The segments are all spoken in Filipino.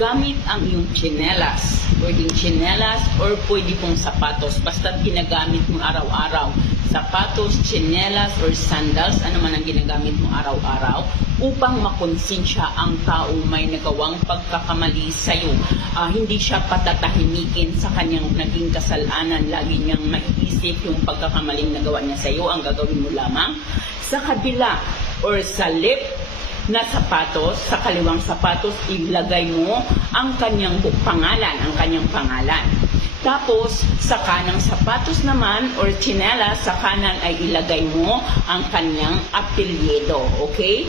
gamit ang iyong tsinelas. Pwedeng tsinelas or pwede pong sapatos. Basta ginagamit mo araw-araw. Sapatos, tsinelas, or sandals, ano man ang ginagamit mo araw-araw upang makonsensya ang taong may nagawang pagkakamali sa iyo. Hindi siya patatahimikin sa kanyang naging kasalanan. Lagi niyang maiisip yung pagkakamaling nagawa niya sa iyo. Ang gagawin mo lamang sa kabila or sa left na sapatos, sa kaliwang sapatos, ilagay mo ang kanyang pangalan, Tapos, sa kanang sapatos naman, or tsinelas, sa kanan ay ilagay mo ang kanyang apelyido, okay?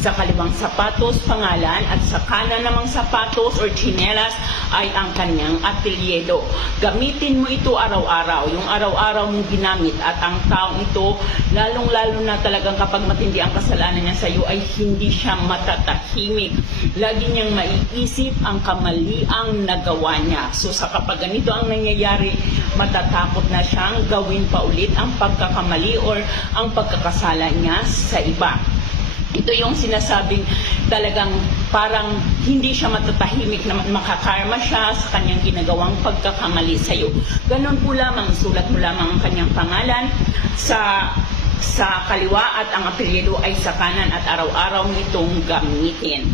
Sa kaliwang sapatos, pangalan, at sa kanan namang sapatos or tsinelas ay ang kanyang apelyido. Gamitin mo ito araw-araw, yung araw-araw mong ginamit, at ang taong ito, lalong-lalo na talagang kapag matindi ang kasalanan niya sa iyo, ay hindi siya matatahimik. Lagi niyang maiisip ang kamaliang nagawa niya. So sa kapag ganito ang nangyayari, matatakot na siyang gawin pa ulit ang pagkakamali or ang pagkakasala niya sa iba. Ito yung sinasabing talagang parang hindi siya matatahimik na makakarma siya sa kanyang ginagawang pagkakamali sa iyo. Ganon po lamang, sulat mo lamang ang kanyang pangalan sa kaliwa at ang apelyido ay sa kanan at araw-araw nitong gamitin.